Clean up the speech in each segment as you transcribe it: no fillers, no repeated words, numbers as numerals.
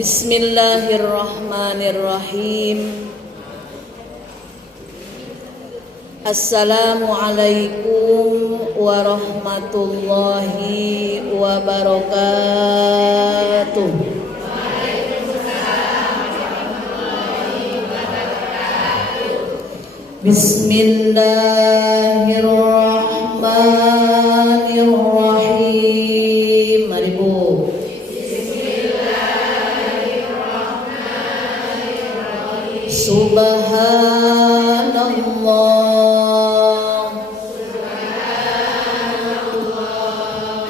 Bismillahirrahmanirrahim. Assalamualaikum warahmatullahi wabarakatuh. Bismillahirrahmanirrahim. Mari Bu. Subhanallah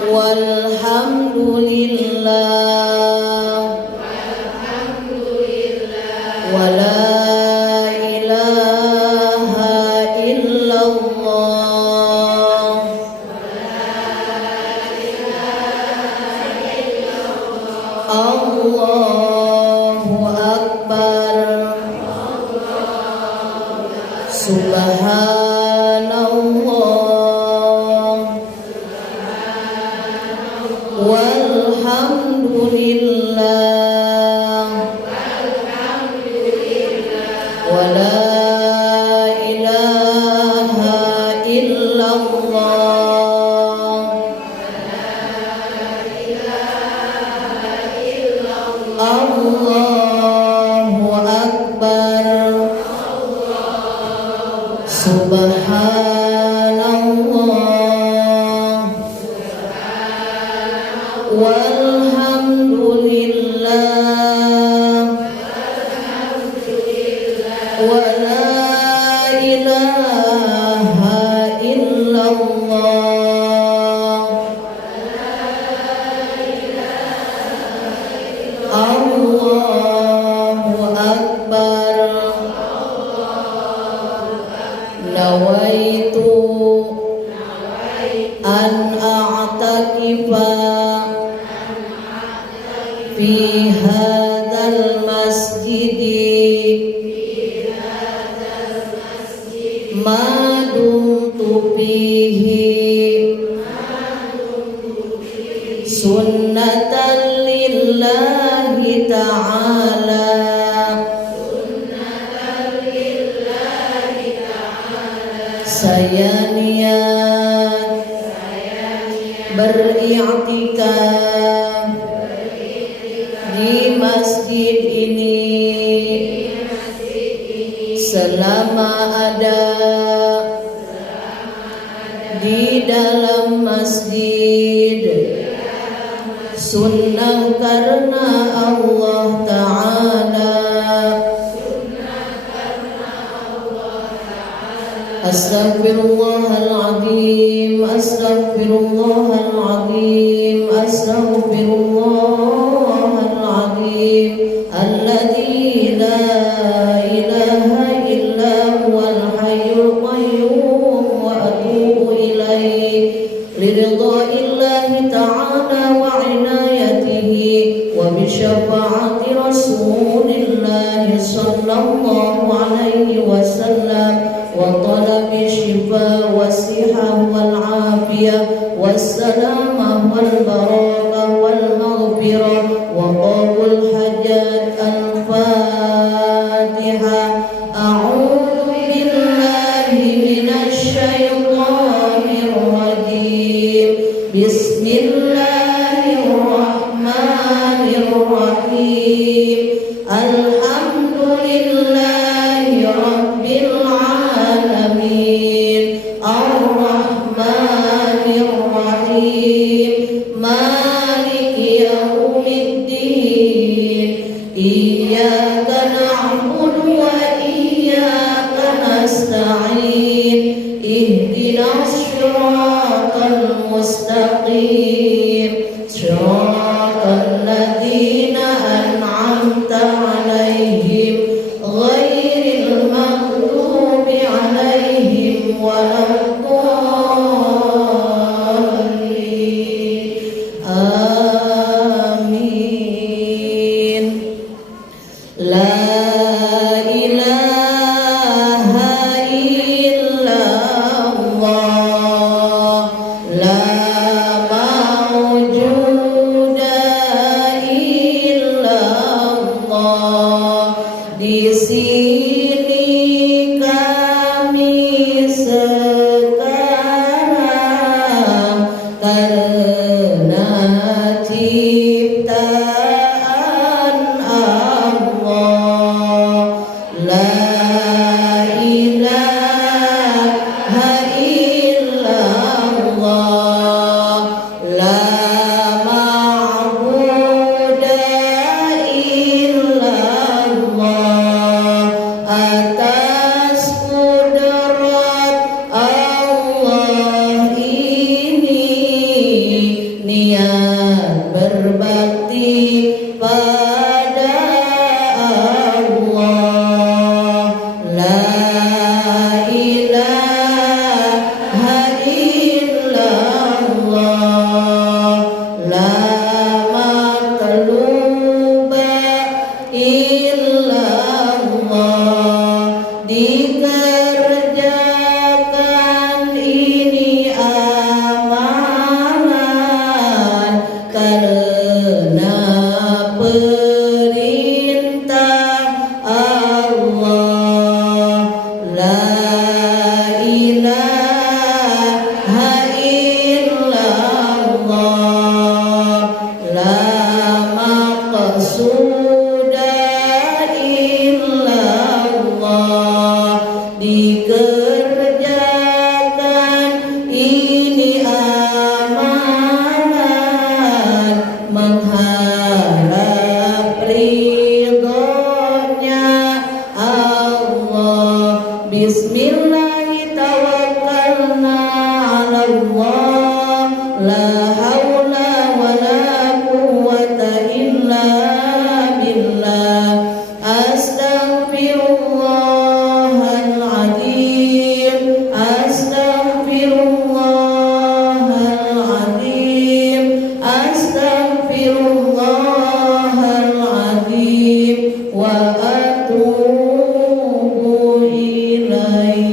walhamdulillah wala ilaha illallah Allahu akbar. Subhanallah walhamdulillah wala ilaha illallah Allahu akbar. Subhanallah walhamdulillah wala ilaha illallah Allahu akbar. Nawaitu an a'takifa fi hadzal masjidi ma dumtu fihi sunnatan lillahi ta'ala saya niat beriktikaf di masjid ini selama ada di dalam masjid sunnah karena Allah Ta'ala. Astaghfirullahaladzim, astaghfirullahaladzim, astaghfirullahaladzim. Alladzi la ilaha illa huwal hayyul qayyum wa atubu ilaih liridha'illahi ta'ala wa inayatihi wa bisyafa'ati rasulillahi sallallahu alaihi wasallam wa talabi shifa wa siha wal afiyah wassalamah wal barakah wal maghfirah wa qabul hajat al-fatihah. A'udzu billahi minasy syaithanir rajim. Bismillahirrahmanirrahim. Alhamdulillahi rabbil alamin. Ar-Rahmanir Rahim. Maliki yaumiddin. Iyyaka na'budu wa iyyaka nasta'in. Ihdinas siratal mustaqim. Siratal ladzina an'amta 'alaihim ghairil maghdubi 'alaihim waladdallin. Amin. La ilaha illallah la mawjuda illallah Di sini kami sekarang karena ciptaan Allah. La ilaha illallah, la ma'budu illallah. Atas kudrat Allah ini niat berbakti pada Allah. La ilaha illallah, la maqluba illallah. Dikerjakan ini amalan karena perintah Allah. La ilaha illallah, la maqsuda illallah. Dikerjakan ini amalan mengharap ridhonya Allah. Bismillahi tawakkalna ala Allah, la haula wa la quwwata illa billah. Astaghfirullahaladzim, astaghfirullahaladzim, astaghfirullahaladzim wa atubu ilaih.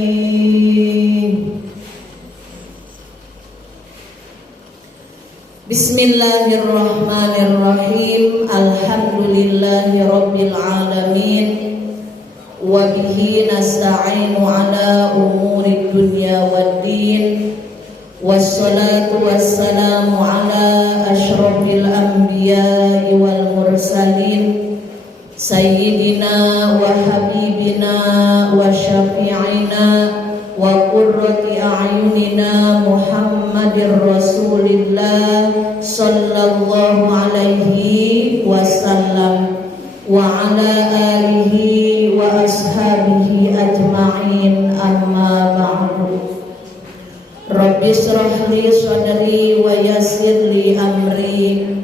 Bismillahirrahmanirrahim. Alhamdulillahi rabbil alamin. Wa bihi nasta'inu ala umuri dunya waddin. Wassalatu wassalamu ala ashrafil anbiya'i wal mursalin, sayyidina wa habibina wa syafi'ina wa qurrati a'yunina Muhammadir Rasulillah sallallahu alaihi wasallam wa ala alihi wa ashabihi ajma'in, amma ba'du. Rabbi shrah li sadri wa yassir li amri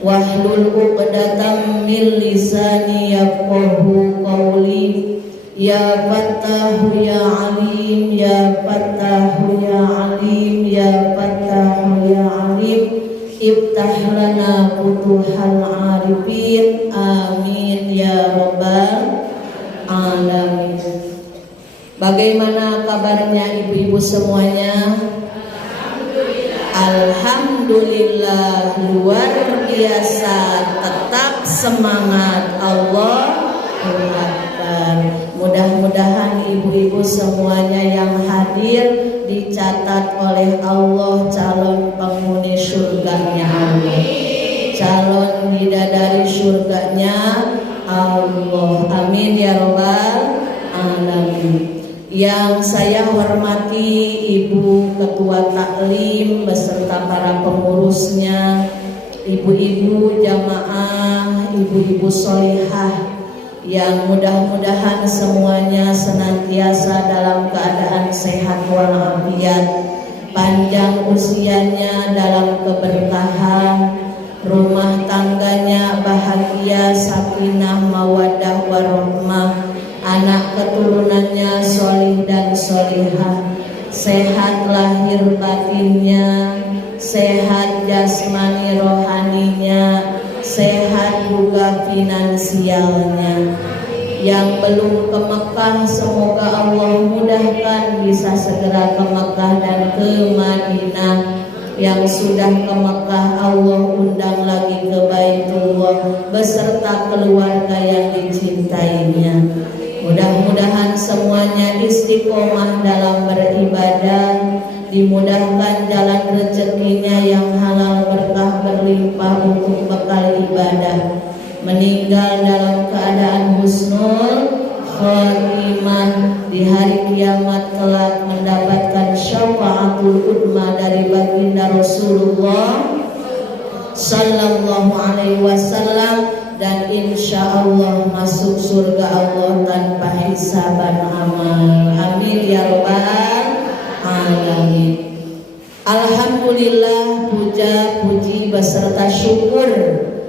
wahlul 'uqdatam min lisani yafqahu qawli. Ya Fattahu ya Alim, ya Fattahu ya Alim, ya Fattahu ya Alim, iftah lana futuhal arifin, amin ya rabbal alamin. Bagaimana kabarnya ibu-ibu semuanya? Alhamdulillah, luar biasa, tetap semangat, Allah Akbar. Mudah-mudahan ibu-ibu semuanya yang hadir dicatat oleh Allah calon penghuni surganya, amin. Calon bidadari surganya Allah, amin ya rabbal alamin. Yang saya hormati Ibu Ketua Taklim beserta para pengurusnya, ibu-ibu jamaah, ibu-ibu solihah, yang mudah-mudahan semuanya senantiasa dalam keadaan sehat walafiat, panjang usianya dalam keberkahan, rumah tangganya bahagia, sakinah, mawaddah, warahmah, anak keturunannya solih dan solihah, sehat lahir batinnya, sehat jasmani rohaninya, sehat juga finansialnya. Yang belum ke Mekah, semoga Allah mudahkan bisa segera ke Mekah dan ke Madinah. yang sudah ke Mekah Allah undang lagi ke Baitullah beserta keluarga yang dicintainya. Mudah-mudahan semuanya istiqomah dalam beribadah, dimudahkan jalan rezekinya yang halal berkah berlimpah untuk bekal ibadah, meninggal dalam keadaan husnul khotimah, di hari kiamat kelak mendapatkan syafaatul udma dari baginda Rasulullah sallallahu alaihi wasallam, dan insya Allah masuk surga Allah tanpa hisaban amal. Amin ya rabbal alamin. Alhamdulillah, puja puji beserta syukur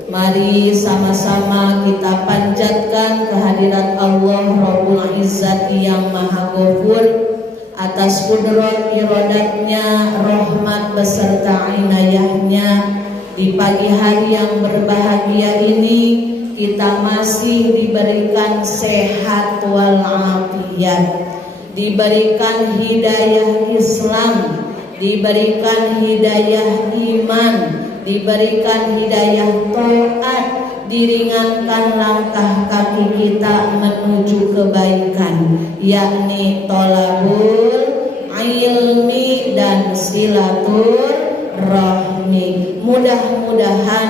mari sama-sama kita panjatkan kehadirat Allah Rabbul Izzati yang Maha Ghafur atas kudrat iradatnya, rahmat beserta inayahnya. Di pagi hari yang berbahagia ini kita masih diberikan sehat walafiat, diberikan hidayah Islam, diberikan hidayah iman, diberikan hidayah taat, diringankan langkah kaki kita menuju kebaikan, yakni thalabul ilmi dan silaturahmi. Mudah-mudahan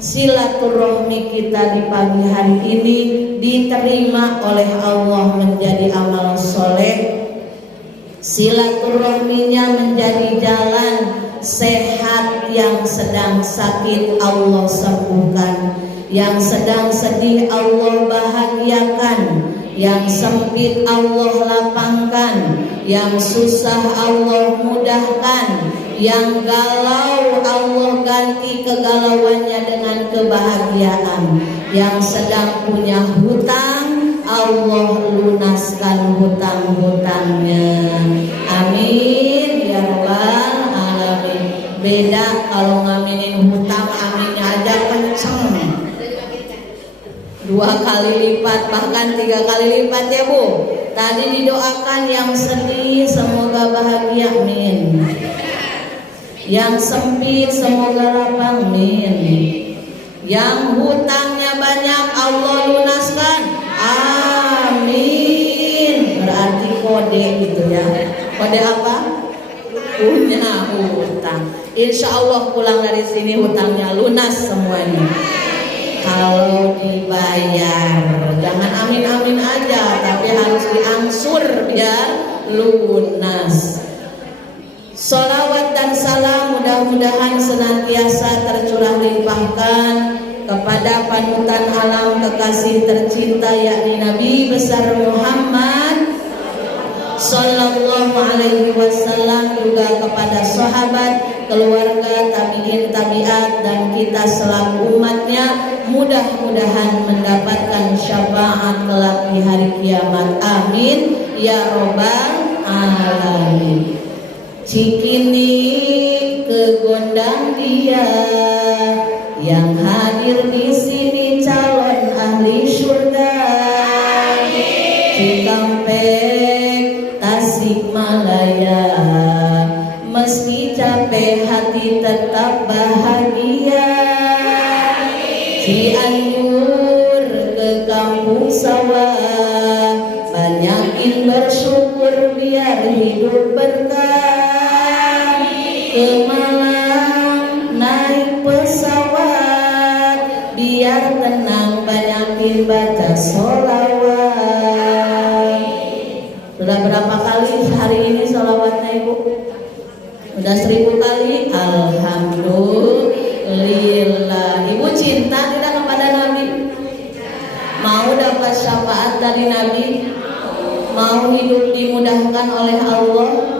silaturahmi kita di pagi hari ini diterima oleh Allah menjadi amal soleh, silaturahminya menjadi jalan sehat, yang sedang sakit Allah sembuhkan, yang sedang sedih Allah bahagiakan, yang sempit Allah lapangkan, yang susah Allah mudahkan, yang galau Allah ganti kegalauannya dengan kebahagiaan, yang sedang punya hutang Allah lunaskan hutang-hutangnya. Amin ya rabbal alamin. Beda kalau ngaminin hutang, aminnya aja kenceng 2 kali lipat bahkan 3 kali lipat ya Bu. Tadi didoakan yang sedih semoga bahagia, amin. Yang sempit semoga lapang, amin. Yang hutangnya banyak Allah lunaskan, amin. Berarti kode gitu ya. Kode apa? Punya hutang. Insya Allah pulang dari sini hutangnya lunas semuanya. Kalau dibayar, jangan amin-amin aja, tapi harus diangsur biar lunas. Sholawat dan salam mudah-mudahan senantiasa tercurah limpahkan kepada panutan alam kekasih tercinta, yakni Nabi besar Muhammad sallallahu alaihi wasallam, juga kepada sahabat, keluarga, tabi'in, tabi'at, dan kita selaku umatnya. Mudah-mudahan mendapatkan syafaat kelak di hari kiamat, amin ya robbal alamin. Cikini kegondang dia yang hadir di sini calon ahli surga. Cikampek Tasikmalaya mesti capek hati tetap bahagia. Cianjur ke kampung sawah banyakin bersyukur biar hidup berkah. Ke Malang naik pesawat biar tenang banyakin baca sholawat. Sudah berapa kali hari ini sholawatnya Ibu? Udah 1000 kali. Alhamdulillah. Ibu cinta tidak kepada Nabi? Mau dapat syafaat dari Nabi? Mau hidup dimudahkan oleh Allah?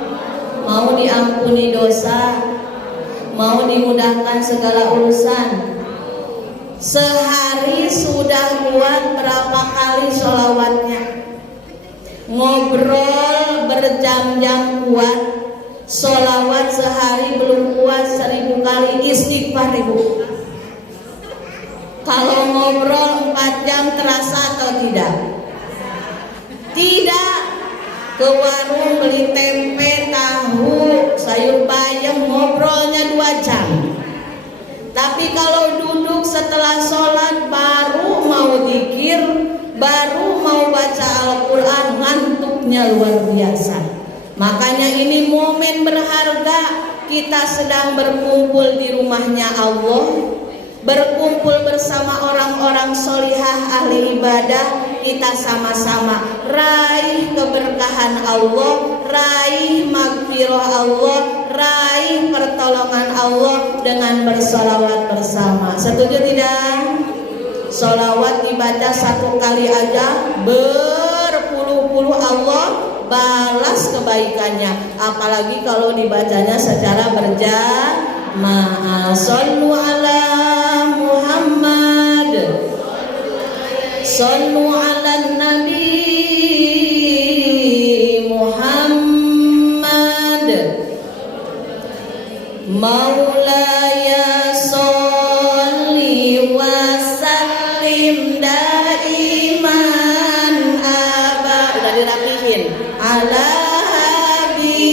Mau diampuni dosa? Mau dimudahkan segala urusan? Sehari sudah buat berapa kali sholawatnya? Ngobrol berjam-jam kuat, sholawat sehari belum kuat 1000 kali. Istighfar Ibu. Kalau ngobrol 4 jam terasa atau tidak? Tidak. Ke warung beli tempe, tahu, sayur bayam ngobrolnya 2 jam. Tapi kalau duduk setelah sholat baru mau zikir, baru mau baca Al-Quran, ngantuknya luar biasa. Makanya ini momen berharga, kita sedang berkumpul di rumahnya Allah, berkumpul bersama orang-orang solihah ahli ibadah. Kita sama-sama raih keberkahan Allah, raih magfirah Allah, raih pertolongan Allah dengan bersolawat bersama. Setuju tidak? Solawat dibaca 1 kali aja berpuluh-puluh Allah balas kebaikannya, apalagi kalau dibacanya secara berjamaah. Shallu ala Muhammad, shallu ala Nabi Muhammad, Maulaya sholli wa sallim daiman abad. Udah dirapihin. Ala habibika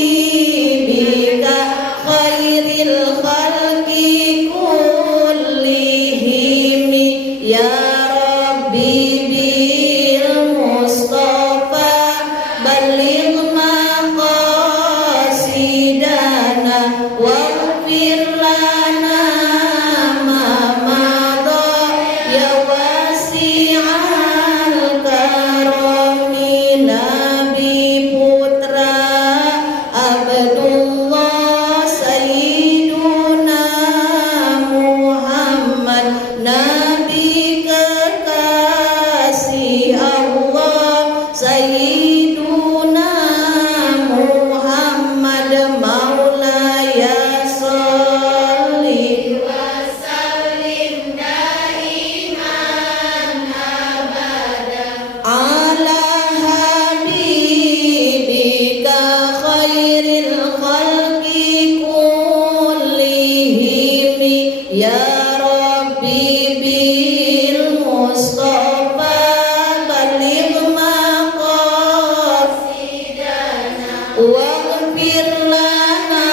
khairil khalqi kullihim ya Rabbi bil Mustafa baligh maqasidana waghfir lana ma madha ya wasi'al karami. Nabi putra Abdullah Sayyiduna Muhammad, Nabi kekasih Allah Sayyiduna Muhammad, Maulaya sholli wa sallim daiman abada ala habibika khairil khalqi kullihim ya Rabbi bil Mustafa baligh maqasidana waghfir lana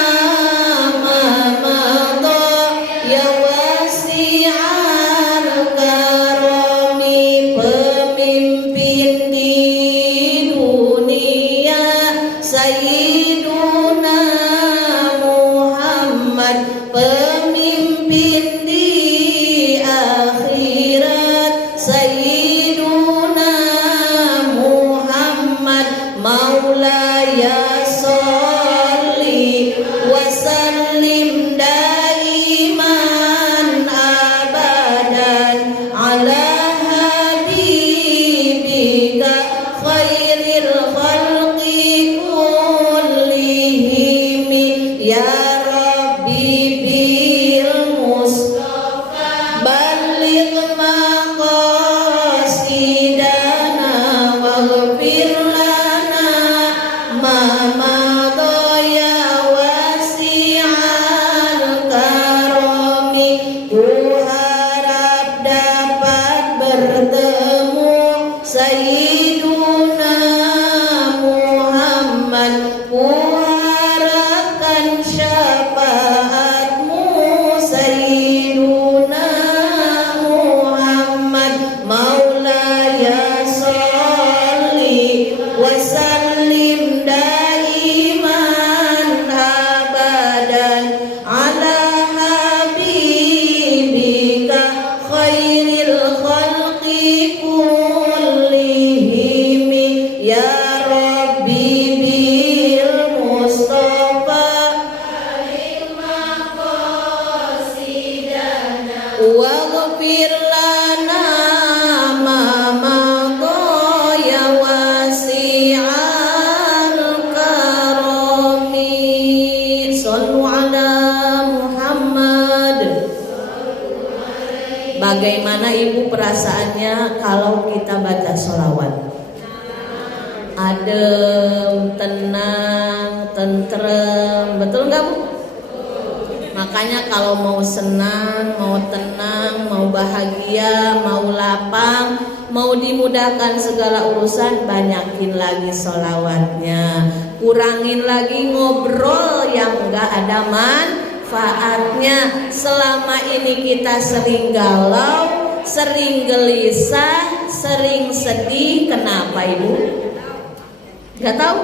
ma madha ya wasi'al karami. Pemimpin di dunia Sayyiduna Muhammad, pemimpin di akhirat Sayyiduna Muhammad, Maulaya sholli wa sallim daiman abadan ala habibika khairil khalqi kullihim ya Rabbi bil Mustafa baligh maqasidana waghfir lana ma madha ya wasi'al karami. Ku harap dapat bertemu Sayyiduna Muhammad, ku harapkan syafaatmu Sayyiduna Muhammad, Maulaya sholli wa sallim daiman abadan ala habibika khairil khalqi kullihim ya Rabbi bil Mustafa baligh maqasidana waghfir lana ma madha ya wasi'al karami. Shallu ala Muhammad. Bagaimana ibu perasaannya kalau kita baca sholawat? Adem, tenang, tentrem, betul nggak bu? Makanya kalau mau senang, mau tenang, mau bahagia, mau lapang, mau dimudahkan segala urusan, banyakin lagi sholawatnya, kurangin lagi ngobrol yang enggak ada manfaatnya. Selama ini kita sering galau, sering gelisah, sering sedih. Kenapa Ibu? Gak tahu.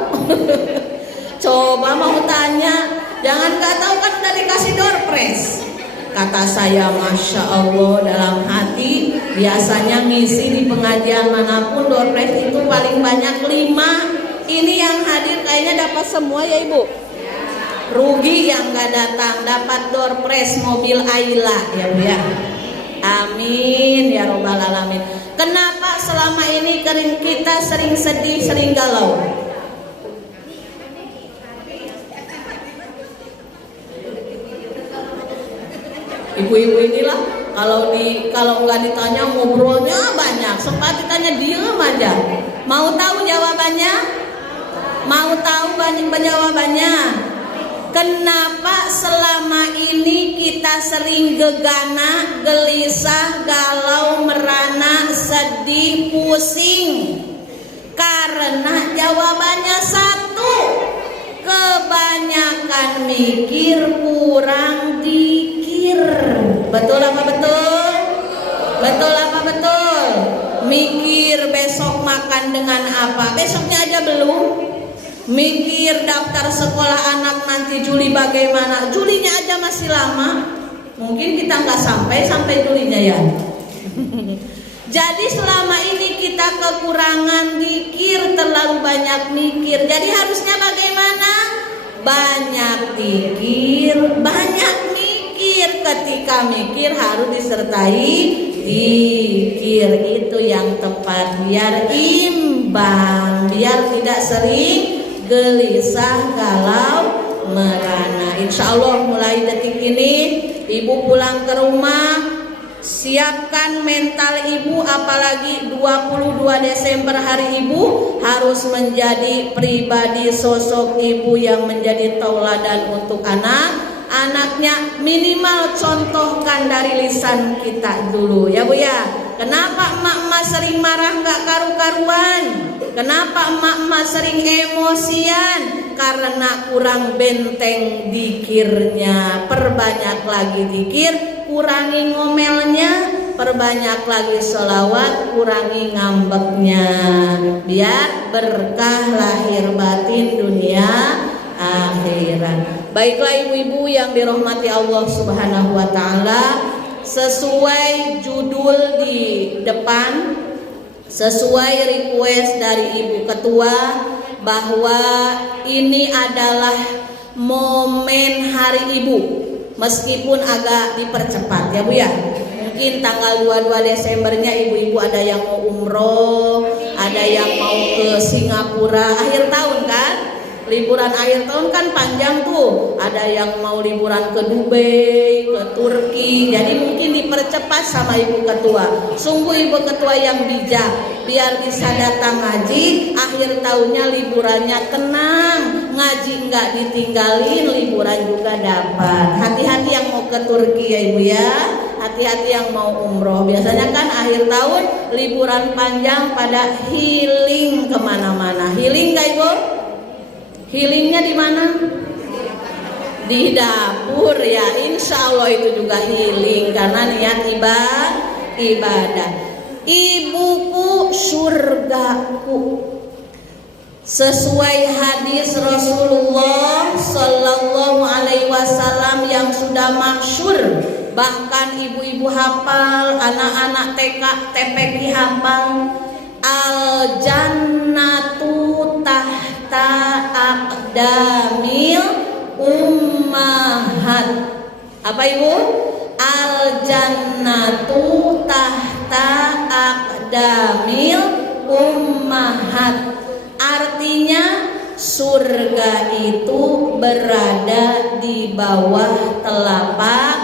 Coba mau tanya, jangan gak tahu kan udah dikasih door prize. Kata saya, Masya Allah, dalam hati. Biasanya ngisi di pengajian manapun door prize itu paling banyak 5. Ini yang hadir kayaknya dapat semua ya Ibu. Rugi yang gak datang, dapat door prize mobil Ayla ya Bu ya. Amin ya robbal alamin. Kenapa selama ini kita sering sedih, sering galau? Ibu-ibu inilah kalau nggak ditanya ngobrolnya banyak, sempat ditanya diem aja. Mau tahu jawabannya? Mau tahu jawabannya? Kenapa selama ini kita sering gegana, gelisah, galau, merana, sedih, pusing? Karena jawabannya satu, kebanyakan mikir, kurang dikir. Betul apa betul? Betul apa betul? Mikir besok makan dengan apa, besoknya aja belum. Mikir daftar sekolah anak nanti Juli bagaimana, Julinya aja masih lama. Mungkin kita nggak sampai Julinya ya. Jadi selama ini kita kekurangan dikir, terlalu banyak mikir. Jadi harusnya bagaimana? Banyak dikir, banyak mikir. Ketika mikir harus disertai dikir. Itu yang tepat, biar imbang, biar tidak sering gelisah, galau, merana. Insya Allah mulai detik ini Ibu pulang ke rumah, siapkan mental Ibu, apalagi 22 Desember hari Ibu, harus menjadi pribadi sosok Ibu yang menjadi tauladan untuk anaknya. Minimal contohkan dari lisan kita dulu ya Bu ya. Kenapa emak-emak sering marah gak karu-karuan? Kenapa emak-emak sering emosian? Karena kurang benteng dikirnya. Perbanyak lagi dikir, kurangi ngomelnya. Perbanyak lagi sholawat, kurangi ngambeknya. Biar berkah lahir batin dunia akhirat. Baiklah ibu-ibu yang dirahmati Allah Subhanahu wa taala, sesuai judul di depan, sesuai request dari Ibu Ketua, bahwa ini adalah momen Hari Ibu, meskipun agak dipercepat ya Bu ya. Mungkin tanggal 22 Desembernya ibu-ibu ada yang mau umroh, ada yang mau ke Singapura akhir tahun kan. Liburan akhir tahun kan panjang tuh. Ada yang mau liburan ke Dubai, ke Turki. Jadi mungkin dipercepat sama Ibu Ketua. Sungguh Ibu Ketua yang bijak, biar bisa datang ngaji, akhir tahunnya liburannya tenang, ngaji nggak ditinggalin, liburan juga dapat. Hati-hati yang mau ke Turki ya Ibu ya. Hati-hati yang mau umroh. Biasanya kan akhir tahun liburan panjang pada healing kemana-mana. Healing nggak Ibu? Healingnya di mana? Di dapur ya. Insya Allah itu juga healing karena niat ibadah. Ibuku surgaku. Sesuai hadis Rasulullah Sallallahu Alaihi Wasallam yang sudah masyhur, bahkan ibu-ibu hafal, anak-anak TK TPK hafal. Al jannatu tahta aqdamil ummahat. Apa Ibu? Al jannatu tahta aqdamil ummahat. Artinya surga itu berada di bawah telapak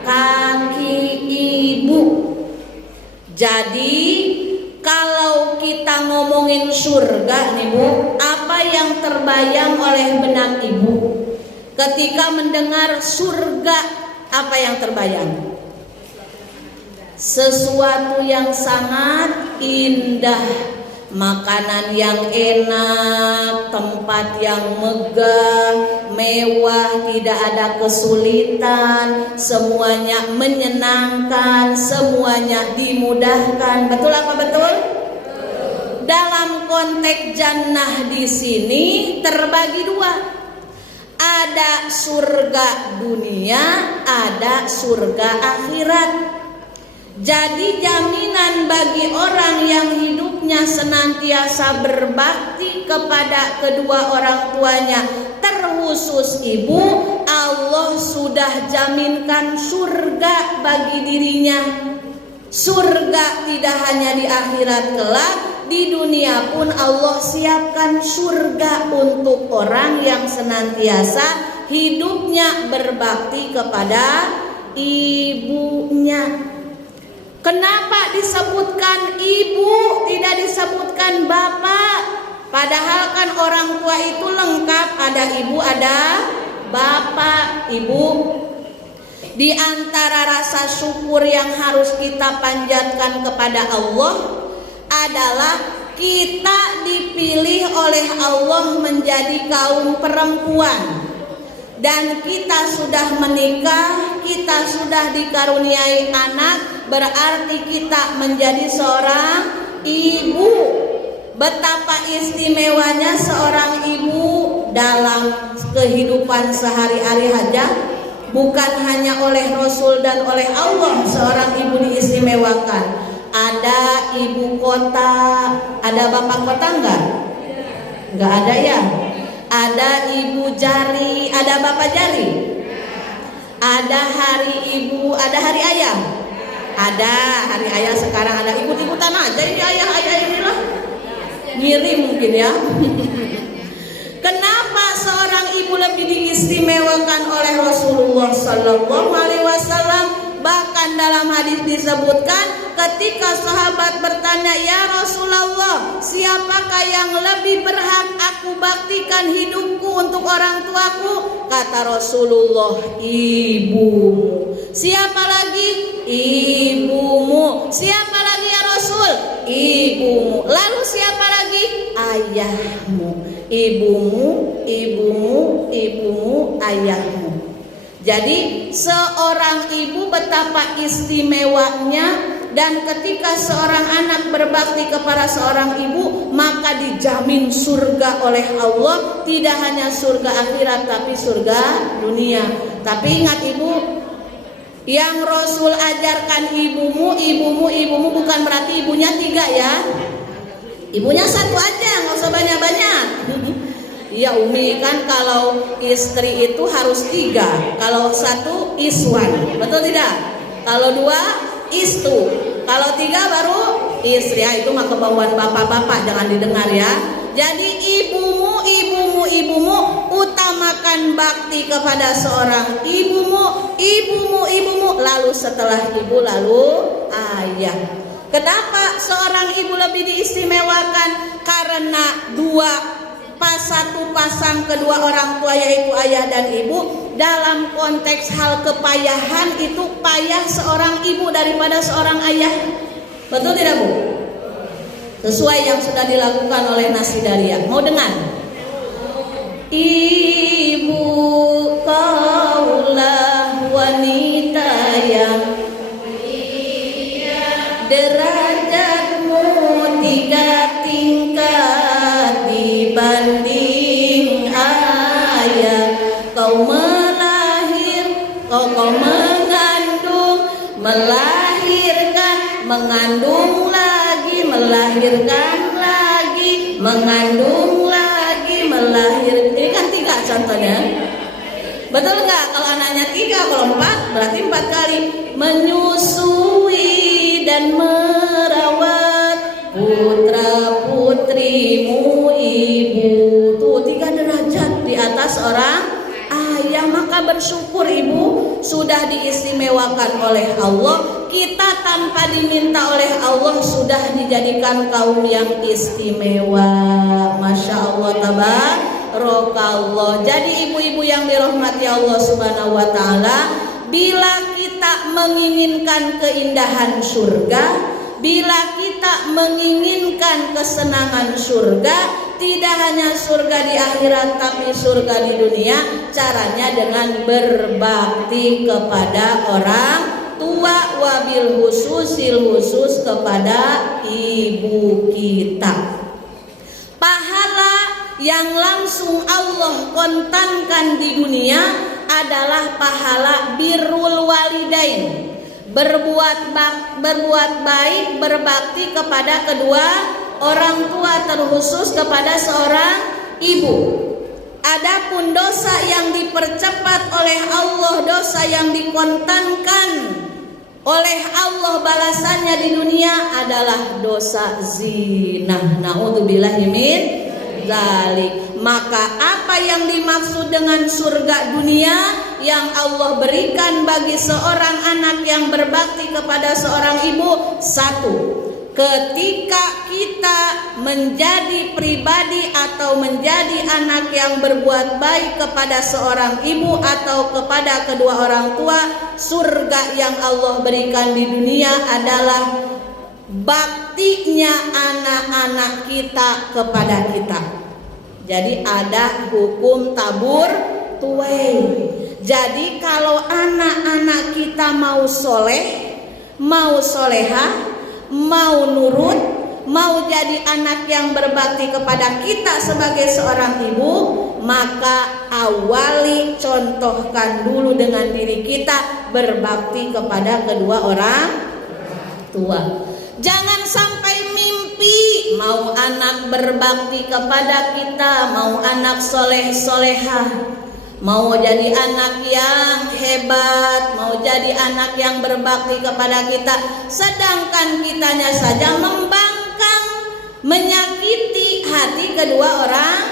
kaki ibu. Jadi kalau kita ngomongin surga nih Bu, apa yang terbayang oleh benak Ibu? Ketika mendengar surga, apa yang terbayang? Sesuatu yang sangat indah, makanan yang enak, tempat yang megah, mewah, tidak ada kesulitan, semuanya menyenangkan, semuanya dimudahkan. Betul apa betul? Dalam konteks jannah di sini terbagi dua. Ada surga dunia, ada surga akhirat. Jadi jaminan bagi orang yang hidupnya senantiasa berbakti kepada kedua orang tuanya, terkhusus ibu, Allah sudah jaminkan surga bagi dirinya. Surga tidak hanya di akhirat kelak, di dunia pun Allah siapkan surga untuk orang yang senantiasa hidupnya berbakti kepada ibunya. Kenapa disebutkan ibu, tidak disebutkan bapak? Padahal kan orang tua itu lengkap, ada ibu, ada bapak. Ibu, di antara rasa syukur yang harus kita panjatkan kepada Allah adalah kita dipilih oleh Allah menjadi kaum perempuan, dan kita sudah menikah, kita sudah dikaruniai anak, berarti kita menjadi seorang ibu. Betapa istimewanya seorang ibu dalam kehidupan sehari-hari saja, bukan hanya oleh Rasul dan oleh Allah seorang ibu diistimewakan. Ada ibu kota, ada bapak kota enggak? Enggak ada ya. Ada ibu jari, ada bapak jari. Ada hari ibu, ada hari ayah. Ada hari ayah, sekarang ada ikut-ikutan aja ini ayah-ayah inilah. Ngirim mungkin ya. Kenapa seorang ibu lebih diistimewakan oleh Rasulullah Sallallahu Alaihi Wasallam? Bahkan dalam hadis disebutkan ketika sahabat bertanya, ya Rasulullah, siapakah yang lebih berhak aku baktikan hidupku untuk orang tuaku? Kata Rasulullah, ibumu. Siapa lagi? Ibumu. Siapa lagi ya Rasul? Ibumu. Lalu siapa lagi? Ayahmu. Ibumu, ibumu, ibumu, ayahmu. Jadi seorang ibu betapa istimewanya, dan ketika seorang anak berbakti kepada seorang ibu, maka dijamin surga oleh Allah. Tidak hanya surga akhirat, tapi surga dunia. Tapi ingat ibu, yang Rasul ajarkan ibumu, ibumu, ibumu bukan berarti ibunya 3 ya. Ibunya 1 aja, nggak usah banyak-banyak. Iya Umi, kan kalau istri itu harus 3. Kalau 1 iswan, betul tidak? Kalau 2 istu, kalau 3 baru istri. Ya, itu mah kebauan bapak-bapak, jangan didengar ya. Jadi ibumu, ibumu, ibumu, utamakan bakti kepada seorang ibumu, ibumu, ibumu. Lalu setelah ibu, lalu ayah. Kenapa seorang ibu lebih diistimewakan? Karena satu pasang kedua orang tua, yaitu ayah dan ibu, dalam konteks hal kepayahan itu payah seorang ibu daripada seorang ayah. Betul tidak Bu? Sesuai yang sudah dilakukan oleh Nasi Daria. Mau dengar? Ibu kaulah wanita yang derajatmu 3 tingkat dibanding ayah. Kau mengandung, melahirkan, mengandung lagi, melahirkan lagi, mengandung lagi, melahirkan. Ini kan 3 contohnya. Betul nggak? Kalau anaknya 3, kalau 4 berarti 4 kali. Menyusui dan merawat putra putrimu ibu. Tuh 3 derajat di atas orang ayah. Maka bersyukur ibu sudah diistimewakan oleh Allah. Kita tanpa diminta oleh Allah sudah dijadikan kaum yang istimewa. Masya Allah, tabarakallah. Jadi ibu-ibu yang dirahmati Allah Subhanahu wa Ta'ala, bila kita menginginkan keindahan surga, bila kita menginginkan kesenangan surga, tidak hanya surga di akhirat tapi surga di dunia, caranya dengan berbakti kepada orang tua, wabil khusus kepada ibu kita. Pahala yang langsung Allah kontankan di dunia adalah pahala birrul walidain, berbuat baik, berbakti kepada kedua orang tua, terkhusus kepada seorang ibu. Adapun dosa yang dipercepat oleh Allah, dosa yang dikontankan oleh Allah balasannya di dunia adalah dosa zina. Na'udzubillahi min dzalik. Maka apa yang dimaksud dengan surga dunia yang Allah berikan bagi seorang anak yang berbakti kepada seorang ibu? Satu, ketika kita menjadi pribadi atau menjadi anak yang berbuat baik kepada seorang ibu atau kepada kedua orang tua, surga yang Allah berikan di dunia adalah baktinya anak-anak kita kepada kita. Jadi ada hukum tabur tuai. Jadi kalau anak-anak kita mau soleh, mau solehah, mau nurut, mau jadi anak yang berbakti kepada kita sebagai seorang ibu, maka awali, contohkan dulu dengan diri kita berbakti kepada kedua orang tua. Jangan sampai mimpi mau anak berbakti kepada kita, mau anak soleh-solehah, mau jadi anak yang hebat, mau jadi anak yang berbakti kepada kita, sedangkan kitanya saja membangkang, menyakiti hati kedua orang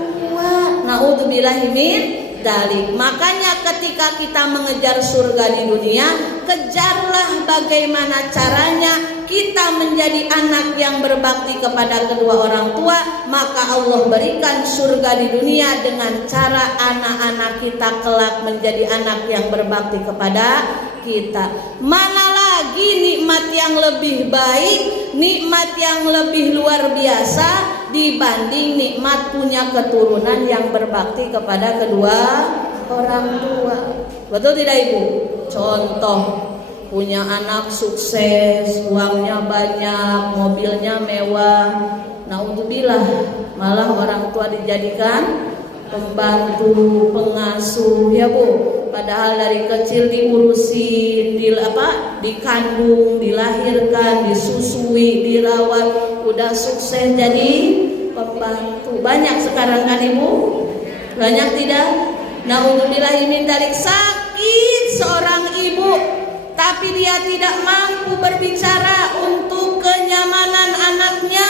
tua. Na'udzubillahi min dzalik. Makanya ketika kita mengejar surga di dunia, kejarlah bagaimana caranya kita menjadi anak yang berbakti kepada kedua orang tua, maka Allah berikan surga di dunia dengan cara anak-anak kita kelak menjadi anak yang berbakti kepada kita. Mana lagi nikmat yang lebih baik, nikmat yang lebih luar biasa dibanding nikmat punya keturunan yang berbakti kepada kedua orang tua. Betul tidak Ibu? Contoh, punya anak sukses, uangnya banyak, mobilnya mewah, naudzubillah, malah orang tua dijadikan pembantu, pengasuh, ya Bu. Padahal dari kecil diurusin, dikandung, dilahirkan, disusui, dirawat, udah sukses jadi pembantu. Banyak sekarang kan Ibu? Banyak tidak? Naudzubillah min dzalik. Sakit seorang ibu, tapi dia tidak mampu berbicara untuk kenyamanan anaknya,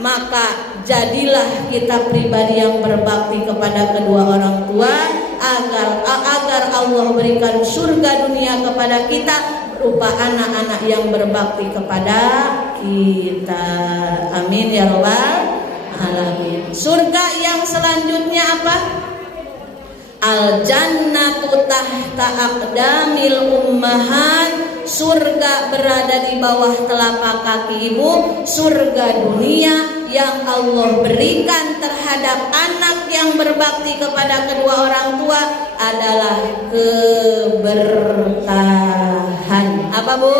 maka jadilah kita pribadi yang berbakti kepada kedua orang tua agar Allah berikan surga dunia kepada kita berupa anak-anak yang berbakti kepada kita. Amin ya rabbal alamin. Surga yang selanjutnya apa? Al jannatu tahta aqdamil ummahat. Surga berada di bawah telapak kaki ibu. Surga dunia yang Allah berikan terhadap anak yang berbakti kepada kedua orang tua adalah keberkahan. Apa Bu?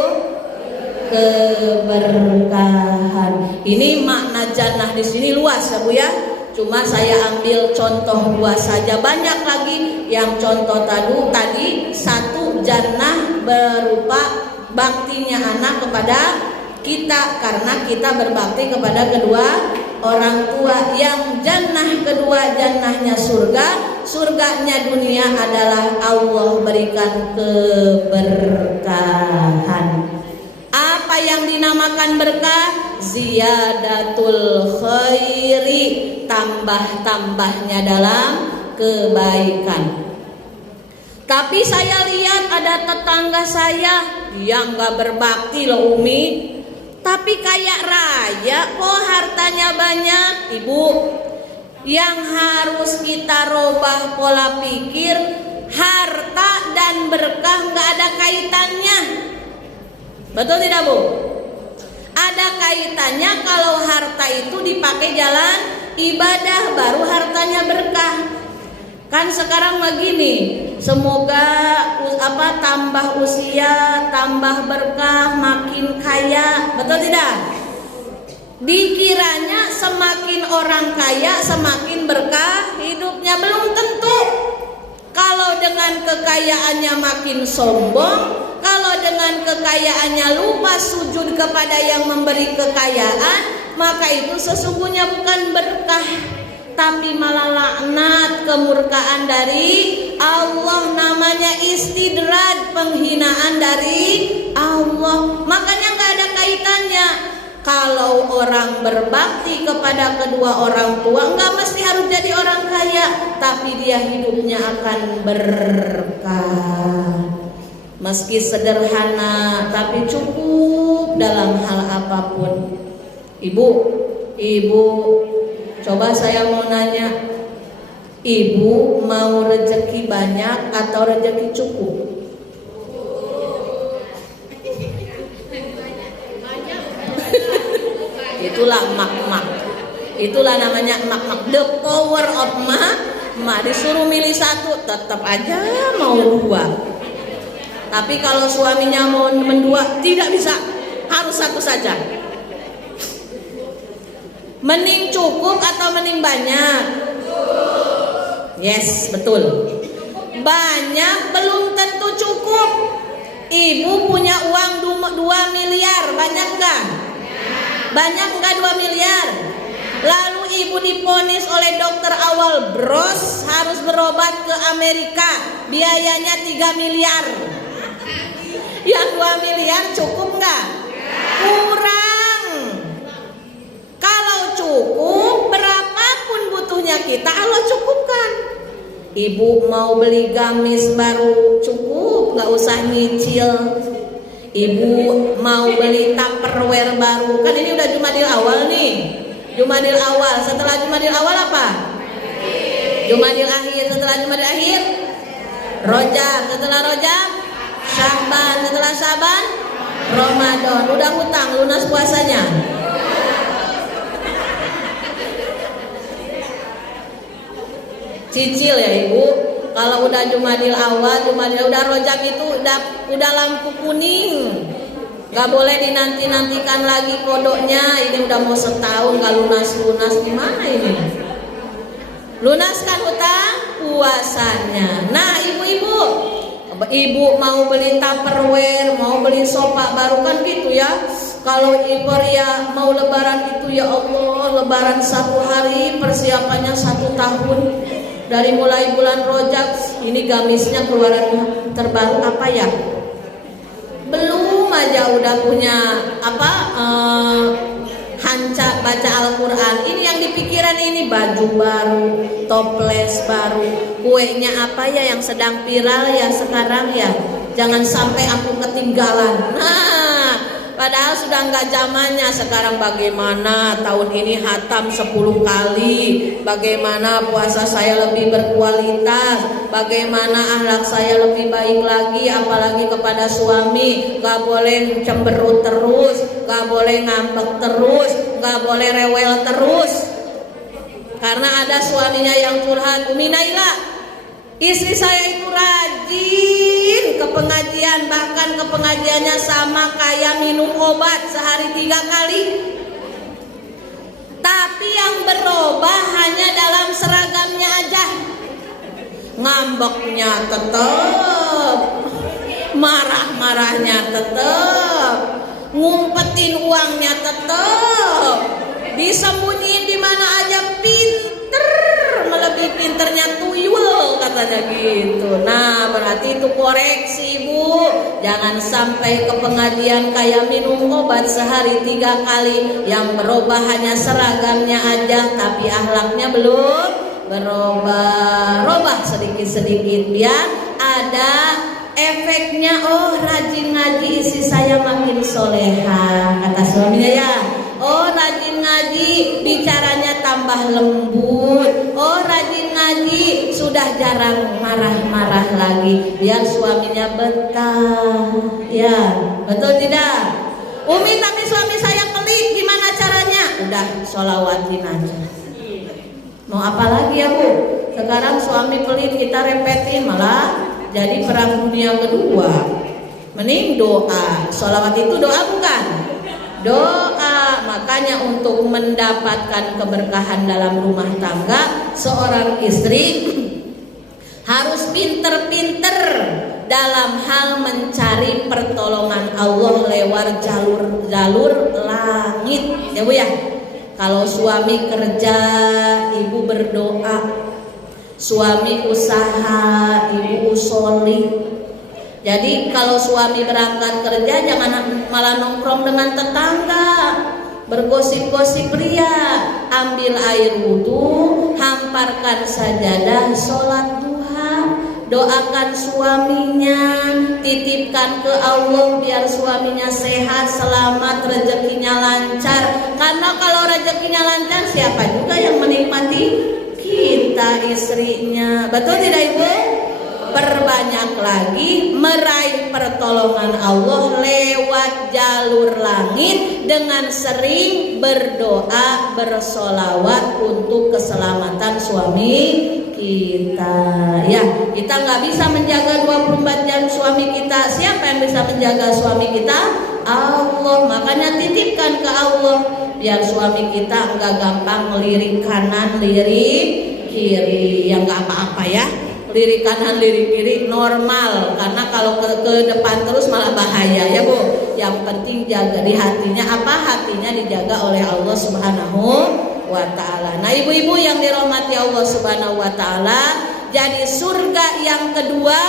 Keberkahan. Ini makna jannah di sini luas ya Bu ya. Cuma saya ambil contoh dua saja, banyak lagi yang contoh tadi. Satu, jannah berupa baktinya anak kepada kita karena kita berbakti kepada kedua orang tua. Yang jannah kedua, jannahnya surga, surganya dunia adalah Allah berikan keberkahan. Apa yang dinamakan berkah? Ziyadatul khairi, tambah-tambahnya dalam kebaikan. Tapi saya lihat ada tetangga saya yang gak berbakti loh Umi, tapi kayak raya kok hartanya banyak. Ibu, yang harus kita robah pola pikir, harta dan berkah gak ada kaitannya. Betul tidak Bu? ada kaitannya kalau harta itu dipakai jalan ibadah baru hartanya berkah. Kan sekarang begini, semoga tambah usia, tambah berkah, makin kaya, betul tidak? Dikiranya semakin orang kaya semakin berkah hidupnya, belum tentu. Kalau dengan kekayaannya makin sombong, kalau dengan kekayaannya lupa sujud kepada yang memberi kekayaan, maka itu sesungguhnya bukan berkah, tapi malah laknat, kemurkaan dari Allah. Namanya istidraj, penghinaan dari Allah. Makanya gak ada kaitannya. Kalau orang berbakti kepada kedua orang tua, nggak mesti harus jadi orang kaya, tapi dia hidupnya akan berkah. Meski sederhana, tapi cukup dalam hal apapun. Ibu, coba saya mau nanya, ibu mau rezeki banyak atau rezeki cukup? Itulah mak-mak. Itulah namanya mak-mak. The power of mak. Disuruh milih satu, tetap aja mau dua. Tapi kalau suaminya mau mendua, tidak bisa. Harus satu saja. Mending cukup atau mending banyak? Yes, betul. Banyak belum tentu cukup. Ibu punya uang 2 miliar, banyak enggak? Banyak enggak 2 miliar? Lalu ibu diponis oleh dokter awal bros harus berobat ke Amerika, biayanya 3 miliar. Yang 2 miliar cukup enggak? Kurang. Kalau cukup, berapapun butuhnya kita Allah cukupkan. Ibu mau beli gamis baru cukup, enggak usah nyicil. Ibu mau beli tupperware baru, kan ini udah Jumadil awal nih. Jumadil awal, setelah Jumadil awal apa? Jumadil akhir, setelah Jumadil akhir Rojab, setelah Rojab Sya'ban, setelah Sya'ban Ramadan. Udah hutang, lunas puasanya. Cicil ya ibu. Kalau udah Jumadil awal, udah Rojab itu udah lampu kuning, nggak boleh dinanti-nantikan lagi kodoknya. Ini udah mau setahun nggak lunas, gimana ini? Lunaskan hutang puasanya. Nah ibu mau beli tupperware, mau beli sofa baru kan gitu ya. Kalau ibu ya mau lebaran itu ya Allah, lebaran 1 hari persiapannya 1 tahun. Dari mulai bulan Rojab, ini gamisnya keluaran terbaru apa ya? Belum aja udah punya hanca baca Al-Quran. Ini yang dipikiran ini baju baru, toples baru, kuenya apa ya yang sedang viral ya sekarang ya. Jangan sampai aku ketinggalan. Nah, padahal sudah nggak zamannya. Sekarang bagaimana tahun ini hatam 10 kali, bagaimana puasa saya lebih berkualitas, bagaimana akhlak saya lebih baik lagi, apalagi kepada suami. Nggak boleh cemberut terus, nggak boleh ngambek terus, nggak boleh rewel terus. Karena ada suaminya yang curhat, Umi Naila, istri saya itu rajin ke pengajian, bahkan ke pengajiannya sama kayak minum obat sehari 3 kali. Tapi yang berubah hanya dalam seragamnya aja. Ngambeknya tetap, marah-marahnya tetap, ngumpetin uangnya tetap, disembunyiin di mana aja pinter, melebihi pinternya tuyul katanya gitu. Nah berarti itu koreksi Bu, jangan sampai ke pengajian kayak minum obat sehari 3 kali. Yang berubah hanya seragamnya aja, tapi akhlaknya belum berubah. Robah sedikit-sedikit biar ada efeknya. Oh rajin ngaji, istri saya makin soleha, kata suaminya ya. Oh rajin ngaji, bicaranya tambah lembut. Oh rajin ngaji, sudah jarang marah-marah lagi, biar suaminya betah. Ya, betul tidak? Umi, tapi suami saya pelit. pelit, gimana caranya? Udah sholawatin aja. Mau apa lagi ya Bu? Sekarang suami pelit kita repetin, malah jadi perang dunia kedua. Mending doa. Sholawat itu doa bukan? Doa. Makanya untuk mendapatkan keberkahan dalam rumah tangga, seorang istri harus pinter-pinter dalam hal mencari pertolongan Allah lewat jalur langit. Ya Bu ya. Kalau suami kerja, ibu berdoa. Suami usaha, ibu usolih. Jadi kalau suami berangkat kerja, jangan malah nongkrong dengan tetangga, bergosip-gosip pria. Ambil air wudhu, hamparkan sajadah, sholat duha, doakan suaminya, titipkan ke Allah biar suaminya sehat, selamat, rezekinya lancar. Karena kalau rezekinya lancar, siapa juga yang menikmati? Kita, istrinya. Betul tidak Ibu? Perbanyak lagi meraih pertolongan Allah lewat jalur langit dengan sering berdoa, bersolawat untuk keselamatan suami kita. Ya, kita nggak bisa menjaga 24 jam suami kita. Siapa yang bisa menjaga suami kita? Allah. Makanya titipkan ke Allah biar suami kita nggak gampang lirik kanan, lirik kiri. Yang nggak apa-apa ya. Lirik kanan, lirik kiri normal, karena kalau ke depan terus malah bahaya ya Bu. Yang penting jaga di hatinya, apa hatinya dijaga oleh Allah Subhanahu wa Ta'ala. Nah ibu-ibu yang dirahmati Allah Subhanahu wa Ta'ala, jadi surga yang kedua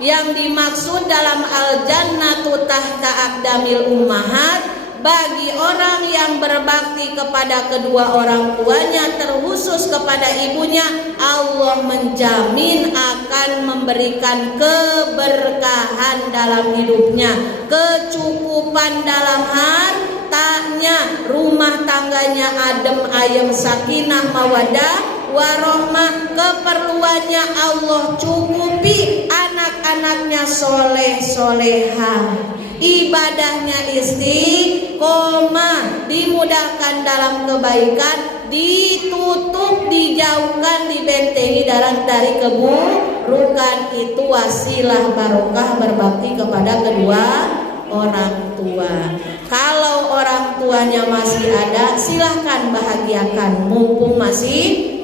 yang dimaksud dalam al-jannatu tahta aqdamil ummahat, bagi orang yang berbakti kepada kedua orang tuanya, terkhusus kepada ibunya, Allah menjamin akan memberikan keberkahan dalam hidupnya, kecukupan dalam hartanya, rumah tangganya adem ayem, sakinah mawaddah warohmah, keperluannya Allah cukupi, anak-anaknya soleh solehah, ibadahnya istiqomah, dimudahkan dalam kebaikan, ditutup, dijauhkan, dibentengi dari keburukan. Itu wasilah barokah berbakti kepada kedua orang tua. Kalau orang tuanya masih ada, silahkan bahagiakan mumpung masih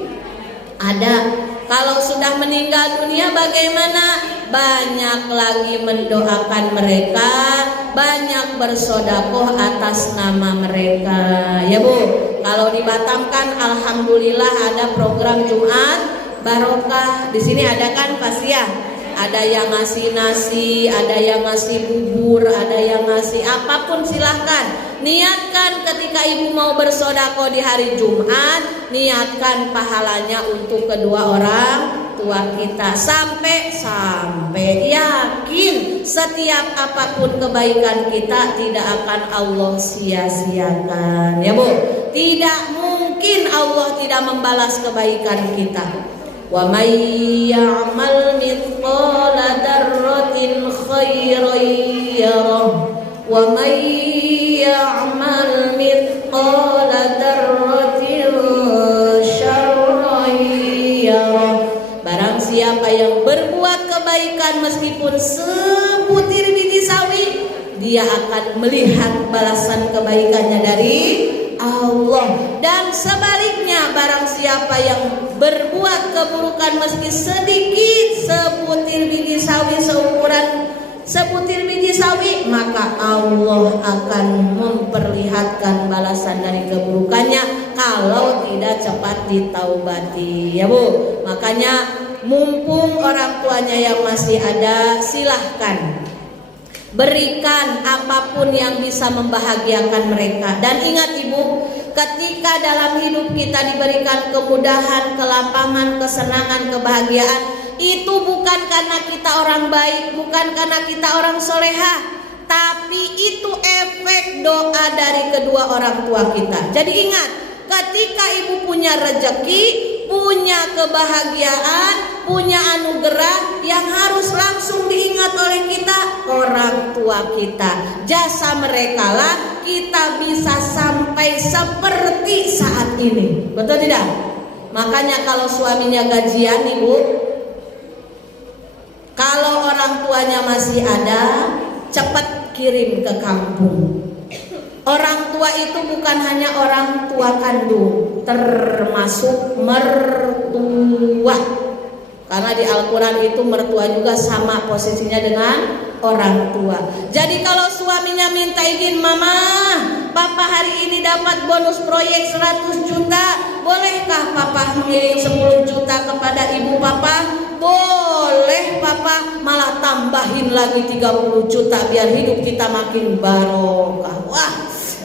ada. Kalau sudah meninggal dunia bagaimana? Banyak lagi mendoakan mereka, banyak bersodakoh atas nama mereka. Ya Bu, kalau di Batam kan alhamdulillah ada program Jumat Barokah. Di sini ada kan pasti ya? Ada yang ngasih nasi, ada yang ngasih bubur, ada yang ngasih apapun, silahkan. Niatkan ketika ibu mau bersodakoh di hari Jumat, niatkan pahalanya untuk kedua orang tua kita. Sampai yakin setiap apapun kebaikan kita tidak akan Allah sia-siakan. Ya Bu, tidak mungkin Allah tidak membalas kebaikan kita. Wa may ya'mal mithqala dzarratin khairan yarah wa may ya'mal mithqala dzarratin syarran yarah. Barang siapa yang berbuat kebaikan meskipun sebutir biji sawi, dia akan melihat balasan kebaikannya dari Allah. Dan sebaliknya, barang siapa yang berbuat keburukan meski sedikit, sebutir biji sawi, seukuran sebutir biji sawi, maka Allah akan memperlihatkan balasan dari keburukannya kalau tidak cepat ditaubati. Ya Bu, makanya mumpung orang tuanya yang masih ada, silahkan berikan apapun yang bisa membahagiakan mereka. Dan ingat Ibu, ketika dalam hidup kita diberikan kemudahan, kelapangan, kesenangan, kebahagiaan, itu bukan karena kita orang baik, bukan karena kita orang solehah, tapi itu efek doa dari kedua orang tua kita. Jadi ingat, ketika ibu punya rezeki, punya kebahagiaan, punya anugerah yang harus langsung diingat oleh kita, orang tua kita. Jasa mereka lah kita bisa sampai seperti saat ini. Betul tidak? Makanya kalau suaminya gajian, ibu, kalau orang tuanya masih ada, cepat kirim ke kampung. Orang tua itu bukan hanya orang tua kandung, termasuk mertua. Karena di Al-Quran itu mertua juga sama posisinya dengan orang tua. Jadi kalau suaminya minta izin, mama, papa hari ini dapat bonus proyek 100 juta, bolehkah papa mengirim 10 juta kepada ibu papa? Boleh papa, malah tambahin lagi 30 juta biar hidup kita makin barokah. Wah,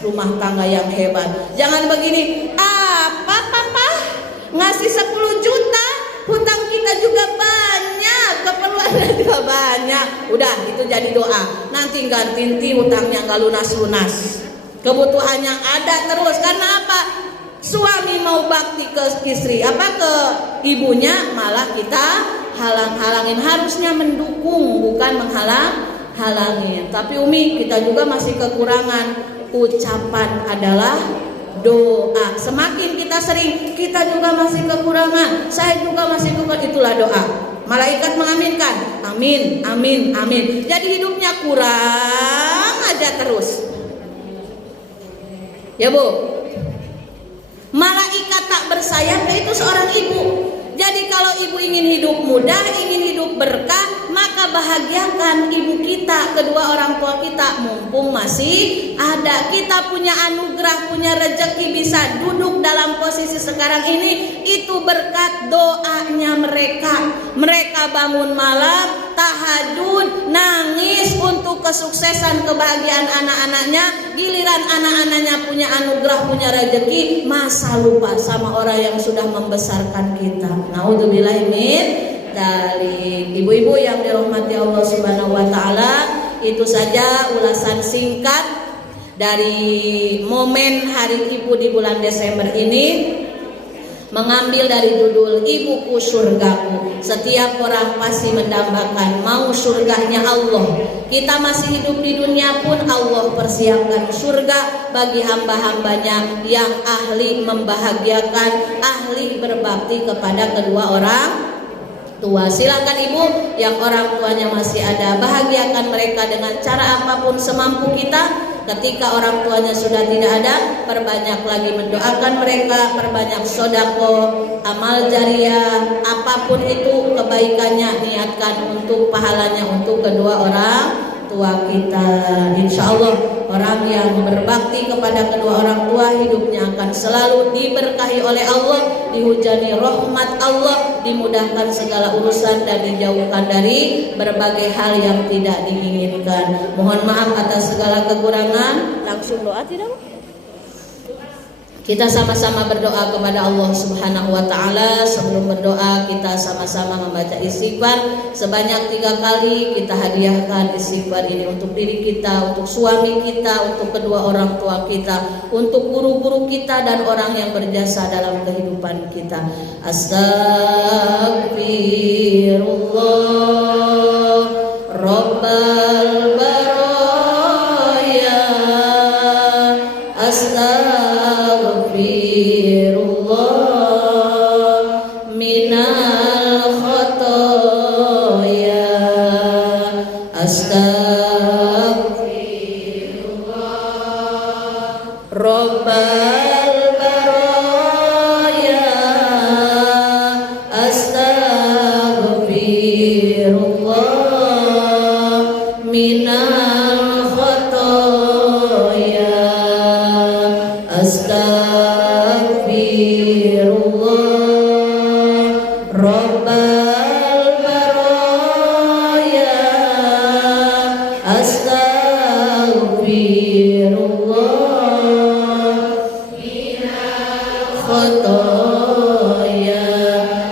rumah tangga yang hebat. Jangan begini, apa papa ngasih 10 juta, hutang kita juga banyak, keperluannya juga banyak. Udah, itu jadi doa. Nanti ganti hutangnya nggak lunas-lunas, kebutuhannya ada terus. Karena apa? Suami mau bakti ke istri, ke ibunya, malah kita halang-halangin. Harusnya mendukung, bukan menghalang-halangin. Tapi Umi, kita juga masih kekurangan. Ucapan adalah doa. Semakin kita sering, kita juga masih kekurangan. Saya juga masih kekurangan. Itulah doa. Malaikat mengaminkan. Amin, amin, amin. Jadi hidupnya kurang aja terus. Ya Bu. Malaikat tak bersayap, itu seorang ibu. Jadi kalau ibu ingin hidup mudah, ingin hidup berkah, maka bahagiakan ibu kita, kedua orang tua kita, mumpung masih ada. Kita punya anugerah, punya rezeki, bisa duduk dalam posisi sekarang ini, itu berkat doanya mereka. Mereka bangun malam, tahajud, nangis untuk kesuksesan kebahagiaan anak-anaknya. Giliran anak-anaknya punya anugerah, punya rezeki, masa lupa sama orang yang sudah membesarkan kita. Naudzubillahi min dzalik. Ibu-ibu yang dirahmati Allah Subhanahu wa taala, itu saja ulasan singkat dari momen Hari Ibu di bulan Desember ini, mengambil dari judul Ibuku Surgaku. Setiap orang pasti mendambakan mau surganya Allah. Kita masih hidup di dunia pun Allah persiapkan surga bagi hamba-hambanya yang ahli membahagiakan, ahli berbakti kepada kedua orang tua. Silakan ibu yang orang tuanya masih ada, bahagiakan mereka dengan cara apapun semampu kita. Ketika orang tuanya sudah tidak ada, perbanyak lagi mendoakan mereka, perbanyak sodako, amal jariah, apapun itu kebaikannya, niatkan untuk pahalanya untuk kedua orang tua kita. Insya Allah orang yang berbakti kepada kedua orang tua, hidupnya akan selalu diberkahi oleh Allah, dihujani rahmat Allah, dimudahkan segala urusan dan dijauhkan dari berbagai hal yang tidak diinginkan. Mohon maaf atas segala kekurangan. Langsung doa tidak? Kita sama-sama berdoa kepada Allah Subhanahu wa taala. Sebelum berdoa kita sama-sama membaca istighfar sebanyak 3 kali. Kita hadiahkan istighfar ini untuk diri kita, untuk suami kita, untuk kedua orang tua kita, untuk guru-guru kita dan orang yang berjasa dalam kehidupan kita. Astagfirullah Rabbal baraya, Astagfirullah minal khotoya, Astagfirullah Rabbal baraya, Astagfirullah minal khotoya, Astagfirullah Rabbal baraya, Astagfirullah minal khotoya.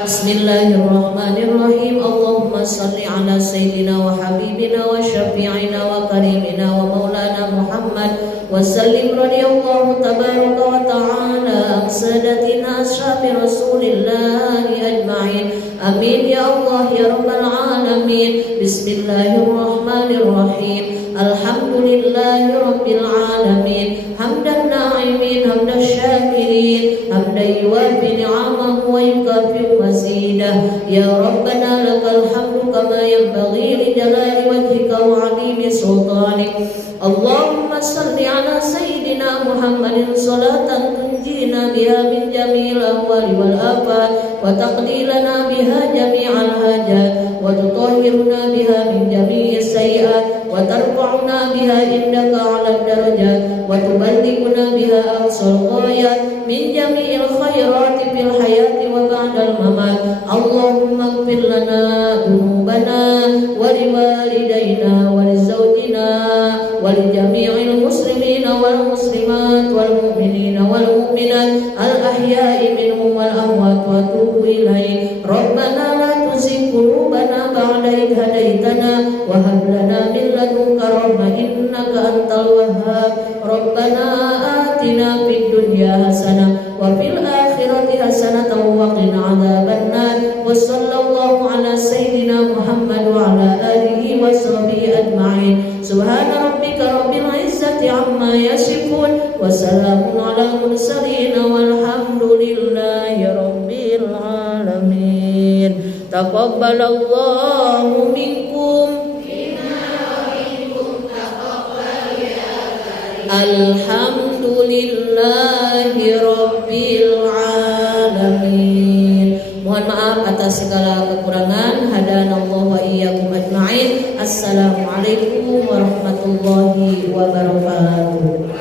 Bismillahirrahmanirrahim. Allahumma salli ala sayyidina wa habibina wa syafi'ina wa karimina wa maulana Muhammad wa sallim radiyallahu tabaraka wa ta'ala an sadatina ashabi rasulillahi ajma'in. Amin ya Allah ya Rabbal Alamin. Bismillahirrahmanirrahim. Alhamdulillahi Rabbil Alamin. Hamdan na'imin, hamdan syakirin, hamdan yuwafi ni'amahu wa yukafi mazidah. Ya Rabbana lakal hamdu kama yanbaghi li jalali wajhika wa 'azimi sultanik. Allahumma salli ala sayyidina Muhammadin salatan tunjina biha min jami'il ahwali wal afat wa taqdilana biha jami'al hajat wa tutahhiruna biha min jami'is sayyi'at wa tarfa'una biha indaka 'ala darajat wa tuballighuna biha aqsal ghayat min jami'il khairati fil hayati wa ba'dal mamat. Allahumma ighfir lana dhunubana wa liwalidayna wa lizawjina wa lijami'il muslimina wal muslimat wal mu'minina wal mu'minat al ahya'i minhum wal amwat wa tubu ilaih. Rabbana la tuzigh qulubana ba'da idh hadaitana wa hab lana min ladunka rahmah innaka antal wahhab. Rabbana atina fid dunya hasanah wa fil akhirati hasanah wa qina adzabannar. Wa sallallahu ala sayyidina Muhammad wa ala alihi wa sahbihi ajma'in. Subhana rabbika rabbil izzati amma yasifun wa salamun ala mursalin walhamdulillahi rabbil alamin. Taqabbalallahu minkum alhamdulillahi rabbil alamin. Mohon maaf atas segala kekurangan. Hadanallahu wa iyyakum ajma'in. Assalamualaikum warahmatullahi wabarakatuh.